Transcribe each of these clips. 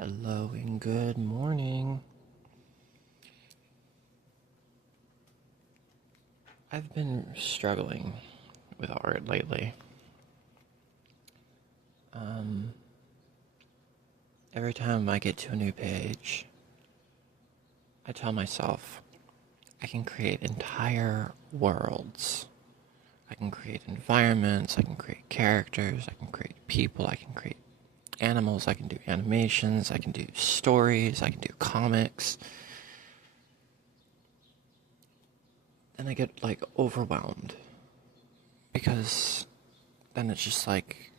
Hello and good morning. I've been struggling with art lately. Um, every time I get to a new page, I tell myself I can create entire worlds. I can create environments, I can create characters, I can create people, I can create animals, I can do animations, I can do stories, I can do comics. And I get like overwhelmed because then it's just like,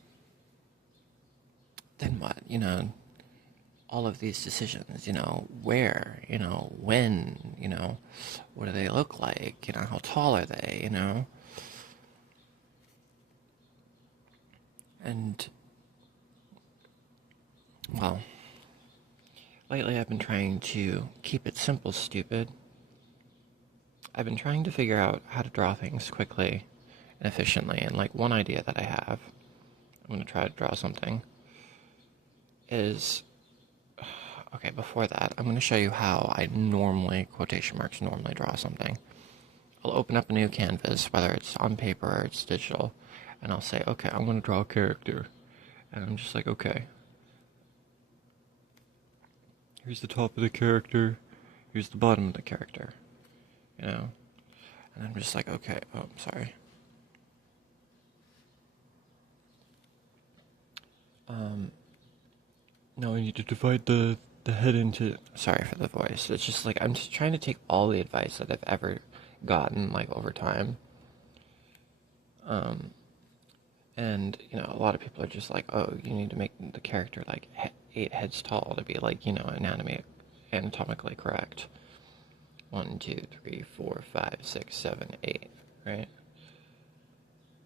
then what? All of these decisions, where, when, what do they look like, how tall are they, and, well, lately I've been trying to keep it simple, stupid. I've been trying to figure out how to draw things quickly and efficiently, and like one idea that I have, I'm going to try to draw something, is, okay, before that, I'm going to show you how I normally, quotation marks, normally draw something. I'll open up a new canvas, whether it's on paper or it's digital, and I'll say, okay, I'm going to draw a character. And I'm just like, okay, here's the top of the character, here's the bottom of the character, you know? And I'm just like, okay, oh, I'm sorry. Now I need to divide the head into. Sorry for the voice. It's just like, I'm just trying to take all the advice that I've ever gotten, like, over time. Um, And, a lot of people are just like, oh, you need to make the character like 8 heads tall to be like, anatomically correct. 1, 2, 3, 4, 5, 6, 7, 8, right?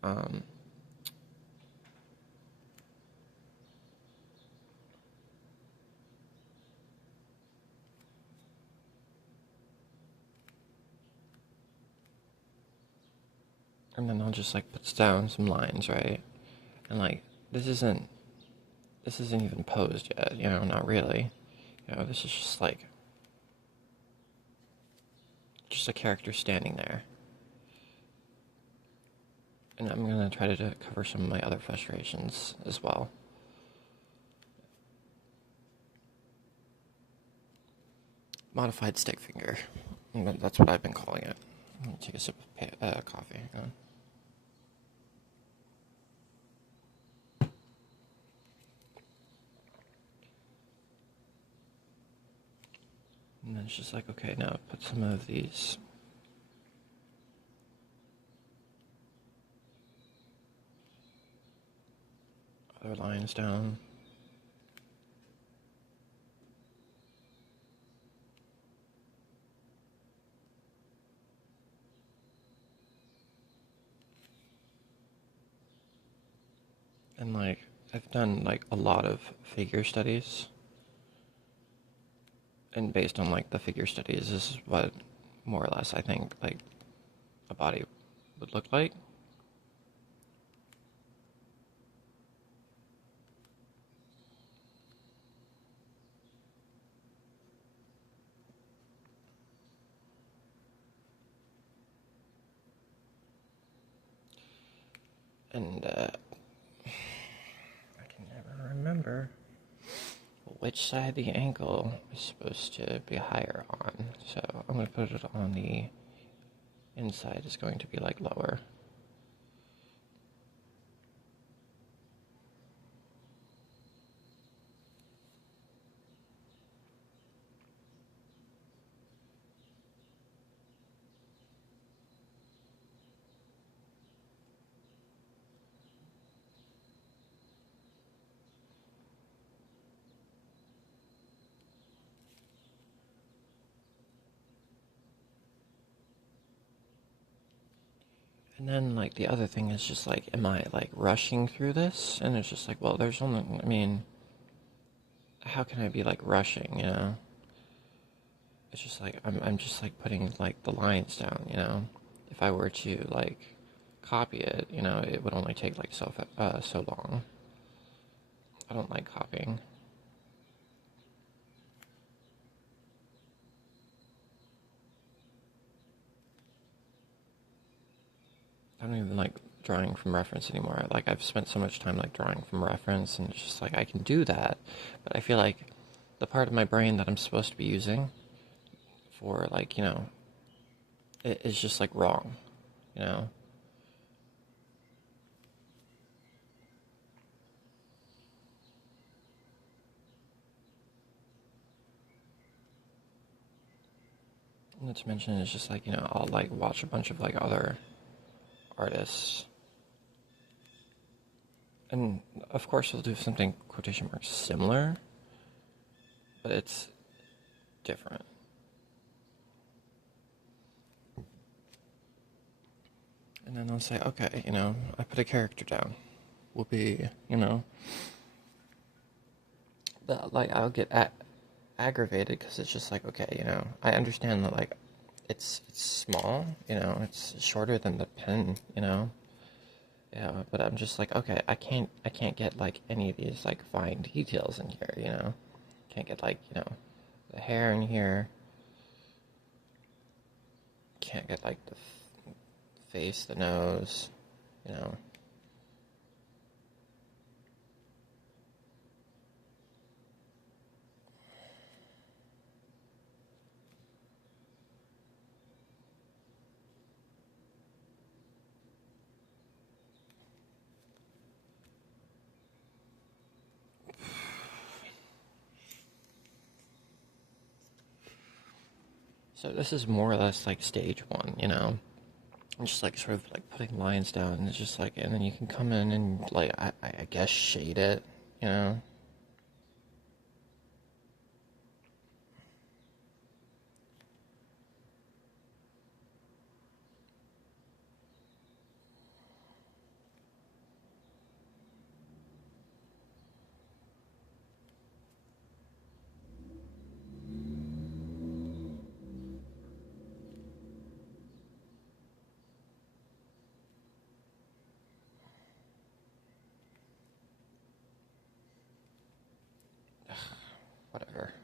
Um, and then I'll just like put down some lines, right? And like, this isn't even posed yet, not really. This is just a character standing there. And I'm gonna try to cover some of my other frustrations as well. Modified stick figure. That's what I've been calling it. I'm gonna take a sip of coffee. And then it's just like, okay, now put some of these other lines down. And like, I've done like a lot of figure studies. And based on like the figure studies, this is what more or less I think like a body would look like. And I can never remember which side of the ankle is supposed to be higher on. So I'm going to put it on the inside, is going to be like lower. And then, like, the other thing is just like, am I like rushing through this? And it's just like, well, there's only, I mean, how can I be like rushing? It's just like, I'm just like putting like the lines down. If I were to like copy it, it would only take like so long. I don't like copying. I don't even like drawing from reference anymore. Like, I've spent so much time like drawing from reference, and it's just like I can do that, but I feel like the part of my brain that I'm supposed to be using for like, it is just like wrong, you know. Not to mention, it's just like, I'll like watch a bunch of like other artists, and of course they'll do something quotation marks similar, but it's different. And then they'll say, okay, I put a character down. Will be, but like I'll get aggravated because it's just like, okay, I understand that like it's small, it's shorter than the pen, yeah, but I'm just like, okay, I can't get like any of these like fine details in here, can't get like, the hair in here, can't get like the face, the nose, you know. So this is more or less like stage one, I'm just like sort of like putting lines down, and it's just like, and then you can come in and like I guess shade it, you know. Whatever.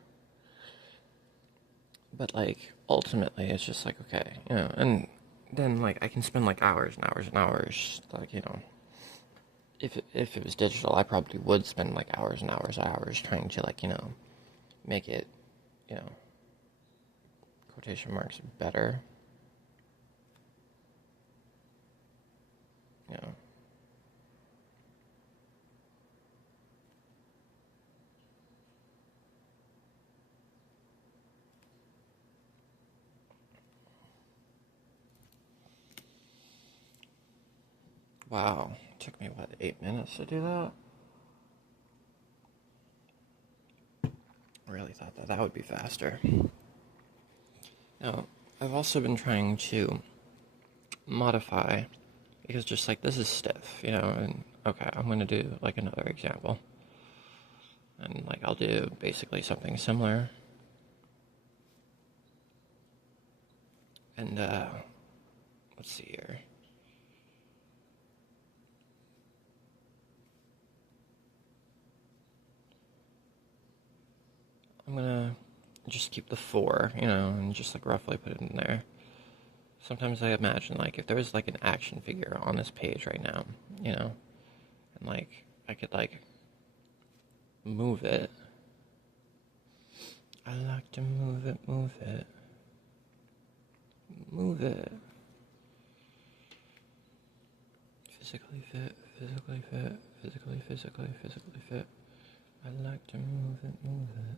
But like ultimately, it's just like, okay, and then like I can spend like hours and hours and hours, like, if it was digital, I probably would spend like hours and hours and hours trying to like, make it, you know, quotation marks better, you know. Wow, it took me what, 8 minutes to do that? I really thought that would be faster. Now, I've also been trying to modify because just like this is stiff, and okay, I'm gonna do like another example. And like I'll do basically something similar. And let's see here. I'm gonna just keep the 4, and just like roughly put it in there. Sometimes I imagine like if there was like an action figure on this page right now, and like I could like move it. I like to move it, move it, move it. Physically fit, physically fit, physically fit. I like to move it, move it.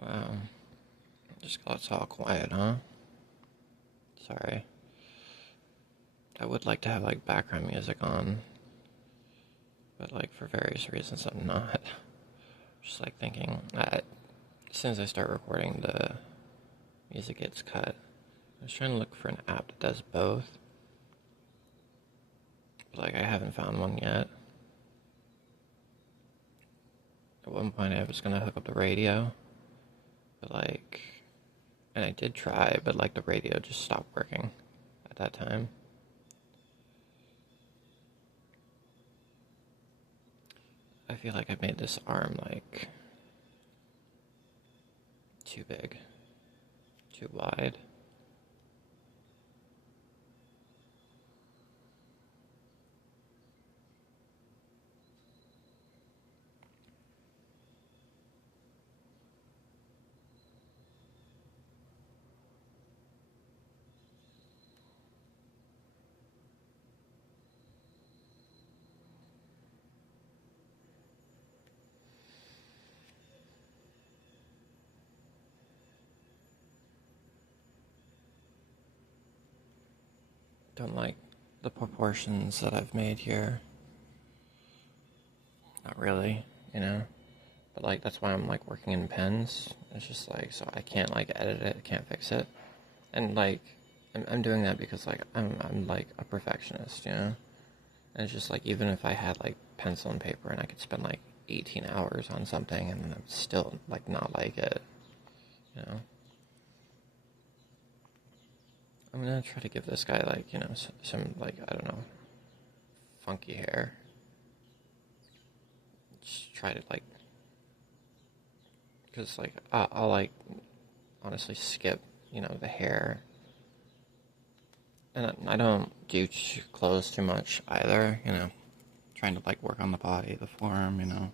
Wow. Just got all quiet, huh? Sorry. I would like to have like background music on, but like for various reasons I'm not. Just like thinking that as soon as I start recording, the music gets cut. I was trying to look for an app that does both, but like I haven't found one yet. At one point I was gonna hook up the radio, but like, and I did try, but like the radio just stopped working at that time. I feel like I made this arm like too big, too wide. Don't like the proportions that I've made here. Not really, you know? But like, that's why I'm like working in pens. It's just like, so I can't like edit it, I can't fix it. And like, I'm doing that because like, I'm like a perfectionist, you know? And it's just like, even if I had like pencil and paper and I could spend like 18 hours on something and I'm still like not like it, you know? I'm gonna try to give this guy like, you know, some like, I don't know, funky hair. Just try to like, because like, I'll like honestly skip, you know, the hair. And I don't do clothes too much either, you know, trying to like work on the body, the form, you know.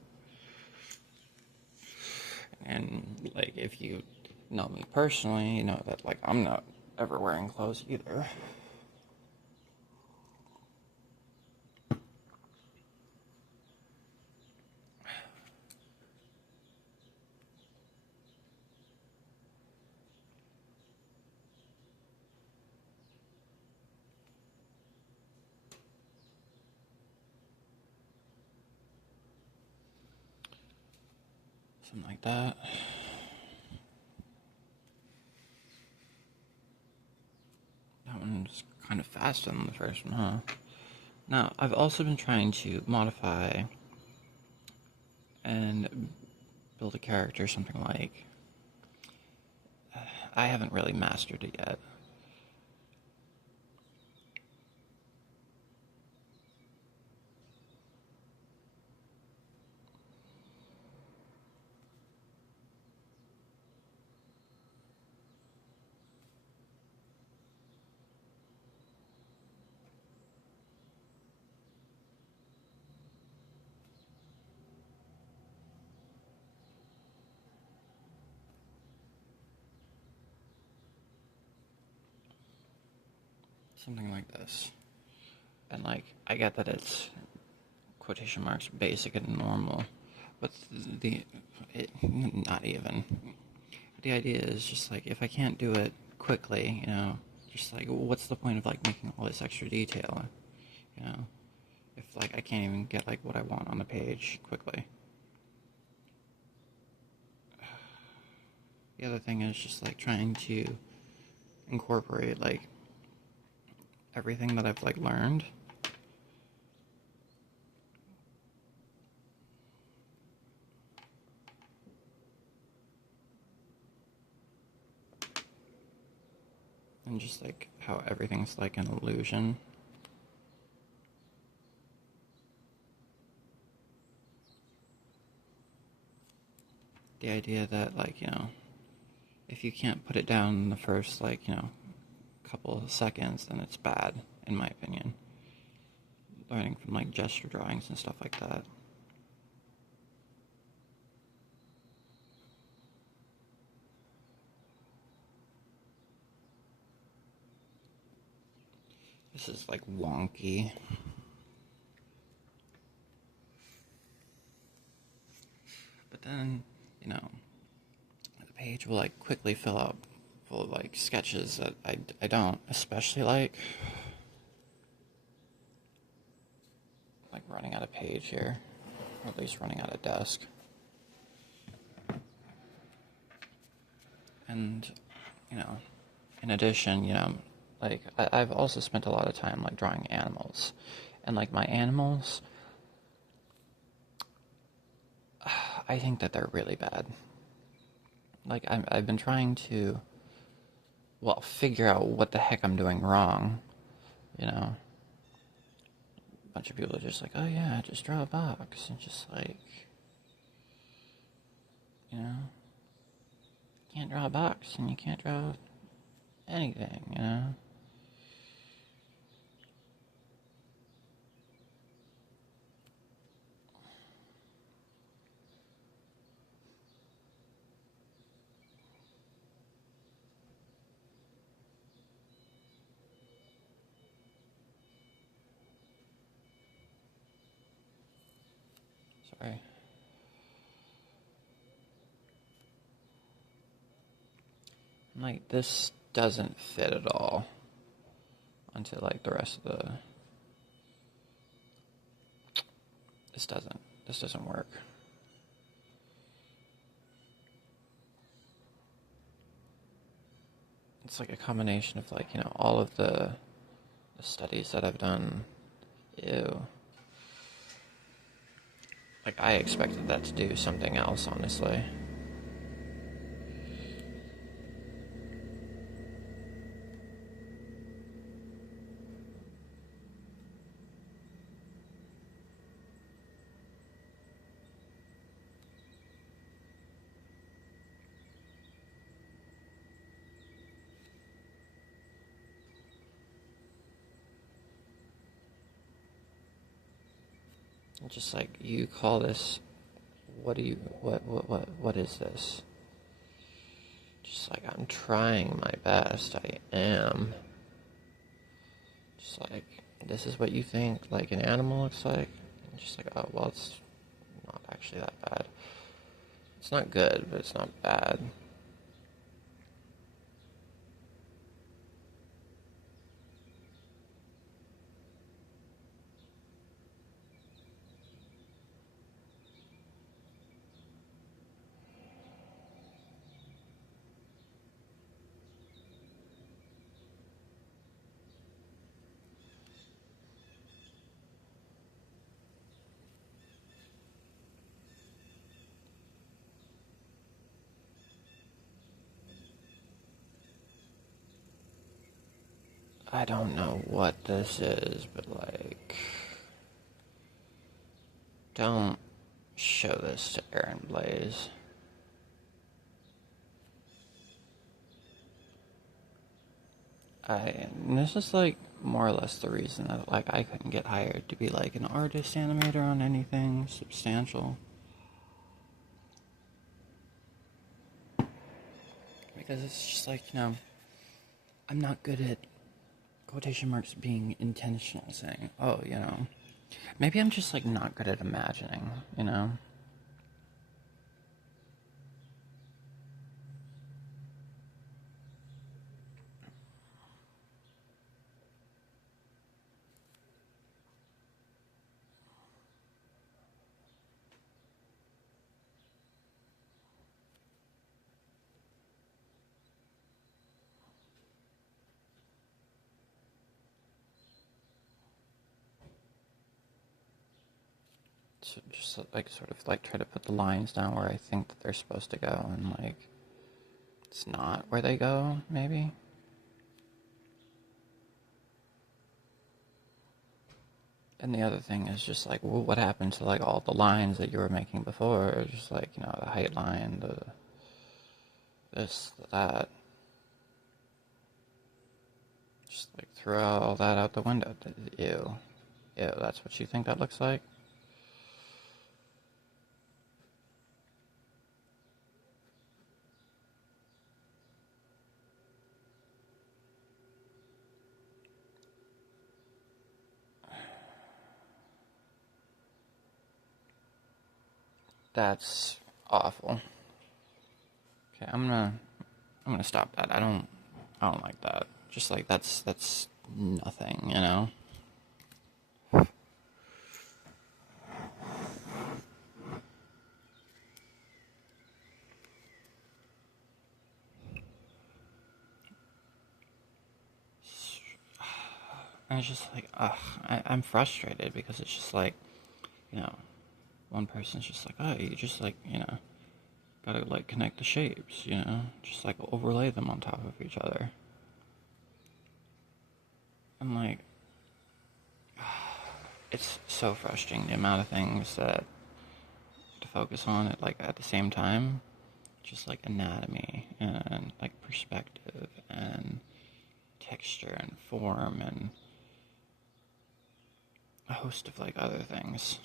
And like, if you know me personally, you know that like I'm not ever wearing clothes either. Something like that. That one's kind of faster than the first one, huh? Now, I've also been trying to modify and build a character, something like. I haven't really mastered it yet. Something like this. And like, I get that it's quotation marks basic and normal, but not even. The idea is just like, if I can't do it quickly, you know, just like, what's the point of like making all this extra detail, you know, if like I can't even get like what I want on the page quickly. The other thing is just like trying to incorporate like everything that I've like learned. And just like how everything's like an illusion. The idea that like, you know, if you can't put it down in the first like, you know, couple of seconds, then it's bad, in my opinion. Learning from like gesture drawings and stuff like that. This is like wonky. But then, you know, the page will like quickly fill up full of like sketches that I don't, especially like running out of page here, or at least running out of desk. And, you know, in addition, you know, like, I've also spent a lot of time, like, drawing animals. And, like, my animals, I think that they're really bad. Like, I've been trying to, well, figure out what the heck I'm doing wrong, you know? A bunch of people are just like, oh, yeah, just draw a box. And just, like, you know? You can't draw a box, and you can't draw anything, you know? Sorry. Like, this doesn't fit at all onto, like, the rest of the... This doesn't work. It's like a combination of, like, you know, all of the studies that I've done. Ew. Like, I expected that to do something else, honestly. Just like, you call this, what is this? Just like, I'm trying my best, I am. Just like, this is what you think, like, an animal looks like? And just like, oh, well, it's not actually that bad. It's not good, but it's not bad. I don't know what this is, but like, don't show this to Aaron Blaze. This is like more or less the reason that like I couldn't get hired to be like an artist animator on anything substantial. Because it's just like, you know, I'm not good at quotation marks being intentional, saying, oh, you know, maybe I'm just like not good at imagining, you know? So just like sort of like try to put the lines down where I think that they're supposed to go, and like it's not where they go, maybe. And the other thing is just like, well, what happened to like all the lines that you were making before? Just like, you know, the height line, the this, the that. Just like throw all that out the window. Ew. Ew, that's what you think that looks like? That's awful. Okay, I'm gonna stop that. I don't like that. Just like that's nothing, you know? And it's just like, ugh, I'm frustrated because it's just like, you know, one person's just like, oh, you just like, gotta like connect the shapes, just like overlay them on top of each other. And like, it's so frustrating the amount of things that to focus on at the same time, just like anatomy and like perspective and texture and form and a host of like other things.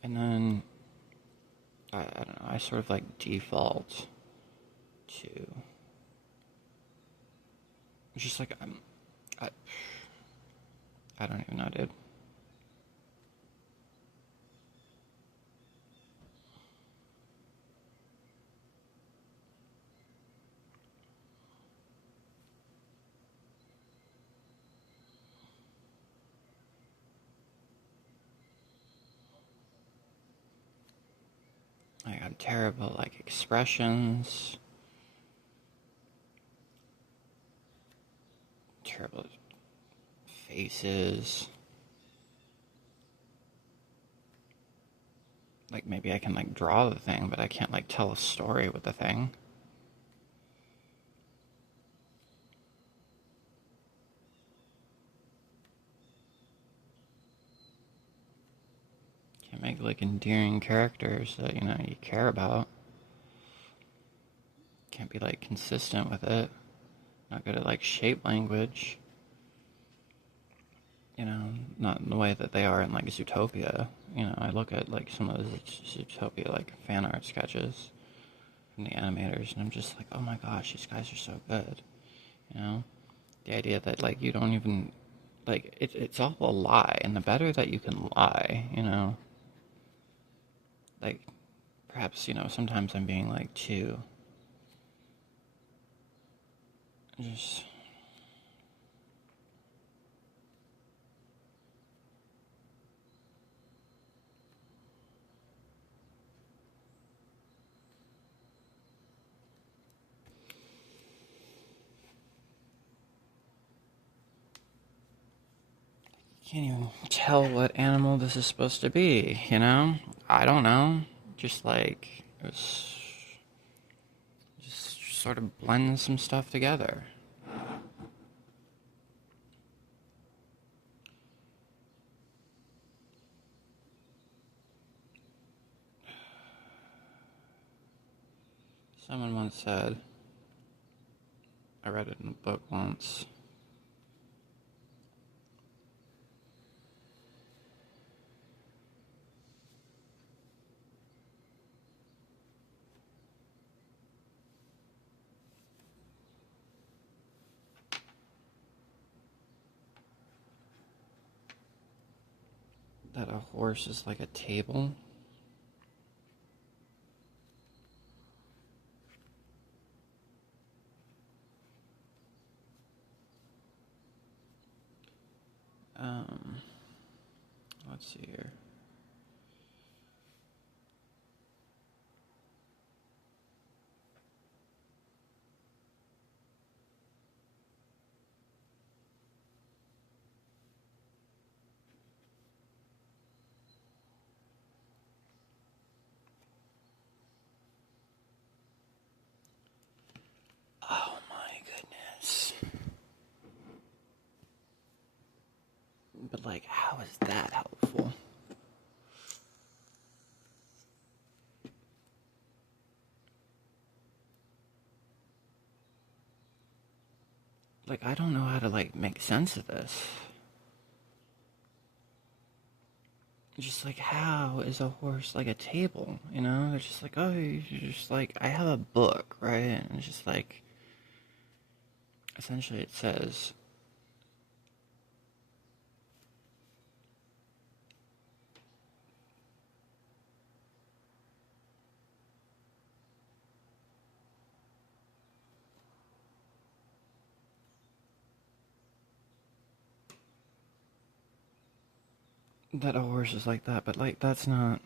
And then I don't know, I sort of like default to just like I, I don't even know, dude. Like I'm terrible at, like expressions, terrible at faces. Like maybe I can like draw the thing, but I can't like tell a story with the thing. Can't make like endearing characters that you care about. Can't be like consistent with it. Not good at like shape language. Not in the way that they are in like Zootopia. I look at like some of the Zootopia like fan art sketches from the animators, and I'm just like, oh my gosh, these guys are so good. The idea that like you don't even like it's all a lie, and the better that you can lie, like perhaps sometimes I'm being like too just. Can't even tell what animal this is supposed to be, I don't know. Just like it was just sort of blend some stuff together. Someone once said, I read it in a book once. That a horse is like a table. Um, let's see here. Oh my goodness. But like, how is that helpful? Like, I don't know how to, like, make sense of this. Just like, how is a horse like a table? You know, they're just like, oh, you're just like, I have a book, right? And it's just like, essentially, it says, that a horse is like that, but like, that's not.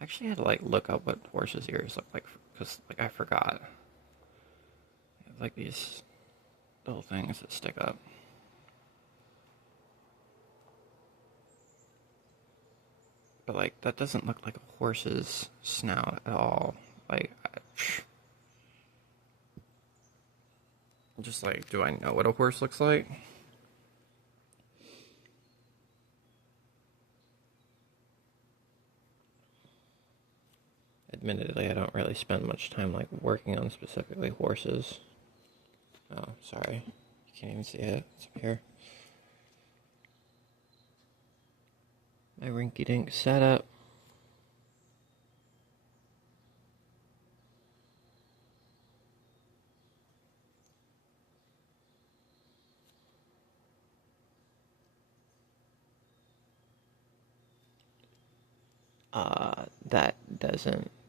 I actually had to like look up what horses' ears look like because like I forgot. Like these little things that stick up. But like that doesn't look like a horse's snout at all. Like, just like, do I know what a horse looks like? Admittedly, I don't really spend much time like working on specifically horses. Oh, sorry. You can't even see it. It's up here. My rinky-dink setup.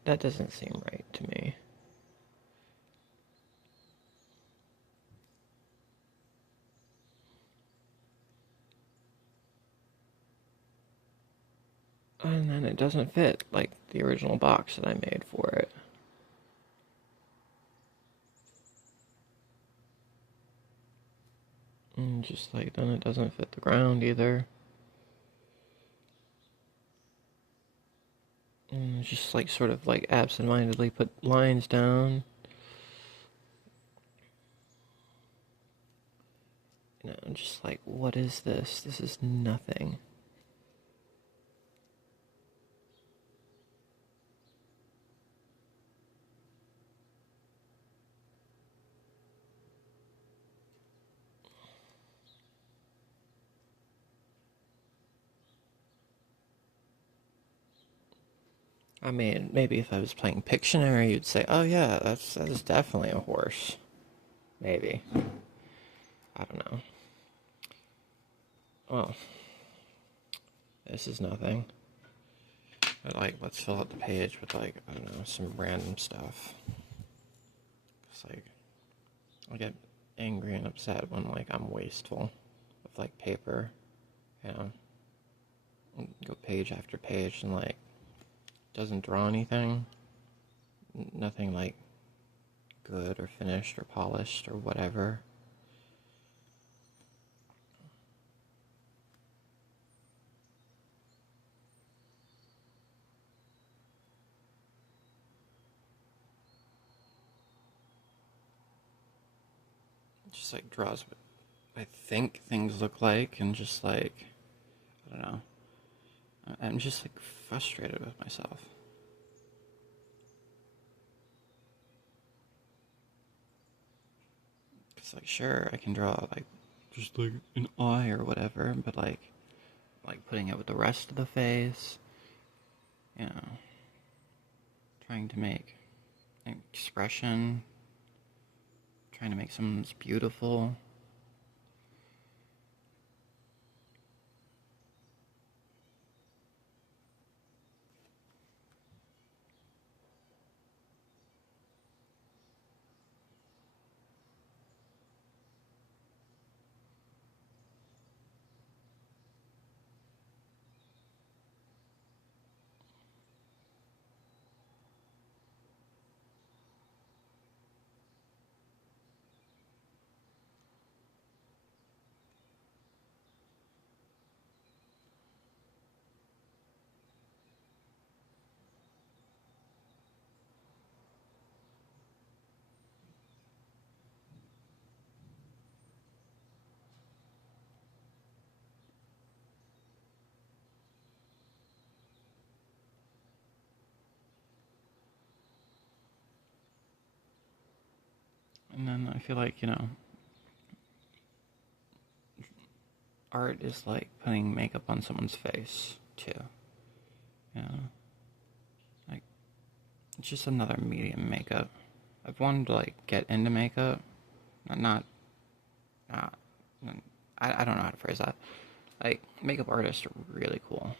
That doesn't seem right to me. And then it doesn't fit like the original box that I made for it. And just like then it doesn't fit the ground either. And just like sort of like absentmindedly put lines down. You know, just like, what is this? This is nothing. I mean, maybe if I was playing Pictionary, you'd say, "Oh yeah, that is definitely a horse." Maybe. I don't know. Well, this is nothing. But like, let's fill out the page with like, I don't know, some random stuff. It's like, I get angry and upset when like I'm wasteful of like paper, you know. Go page after page and like doesn't draw anything. Nothing like good or finished or polished or whatever. Just like draws what I think things look like, and just like, I don't know. I'm just like frustrated with myself. It's like, sure, I can draw like just like an eye or whatever, but like putting it with the rest of the face, you know, trying to make an expression, trying to make something that's beautiful. And then I feel like, art is like putting makeup on someone's face, too. You know? Like, it's just another medium makeup. I've wanted to, like, get into makeup. Not I don't know how to phrase that. Like, makeup artists are really cool.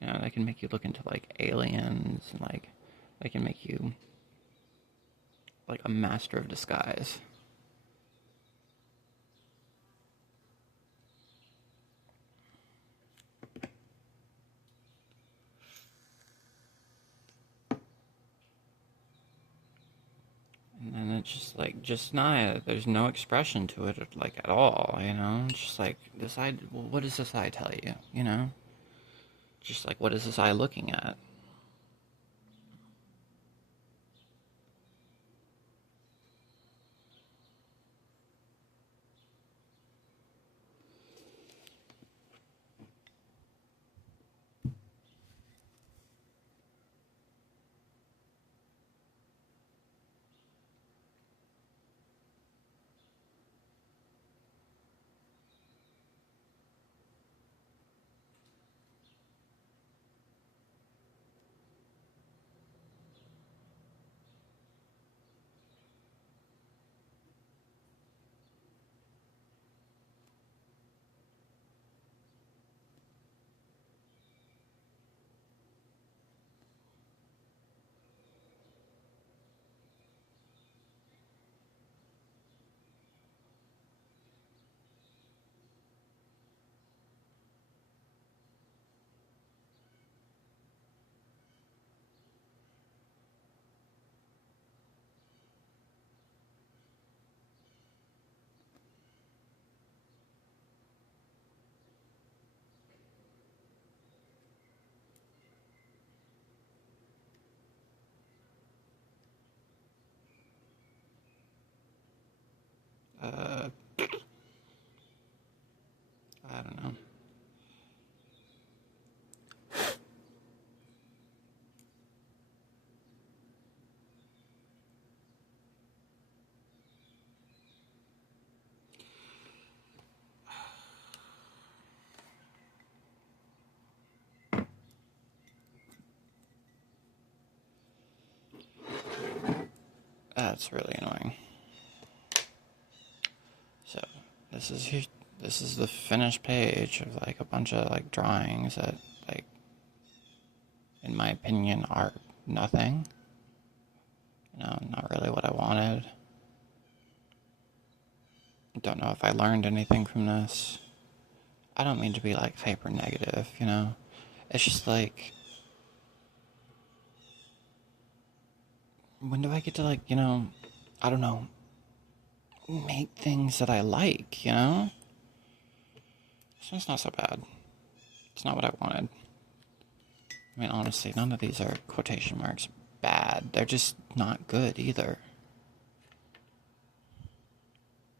They can make you look into, like, aliens, and, like, they can make you, like, a master of disguise. And then it's just, like, there's no expression to it, like, at all, It's just, like, well, what does this eye tell you? Just, like, what is this eye looking at? Uh, I don't know. That's really annoying. So, this is the finished page of, like, a bunch of, like, drawings that, like, in my opinion, are nothing. Not really what I wanted. Don't know if I learned anything from this. I don't mean to be, like, hyper negative, It's just, like, when do I get to, like, I don't know, make things that I like, So it's not so bad. It's not what I wanted. I mean, honestly, none of these are quotation marks bad. They're just not good either.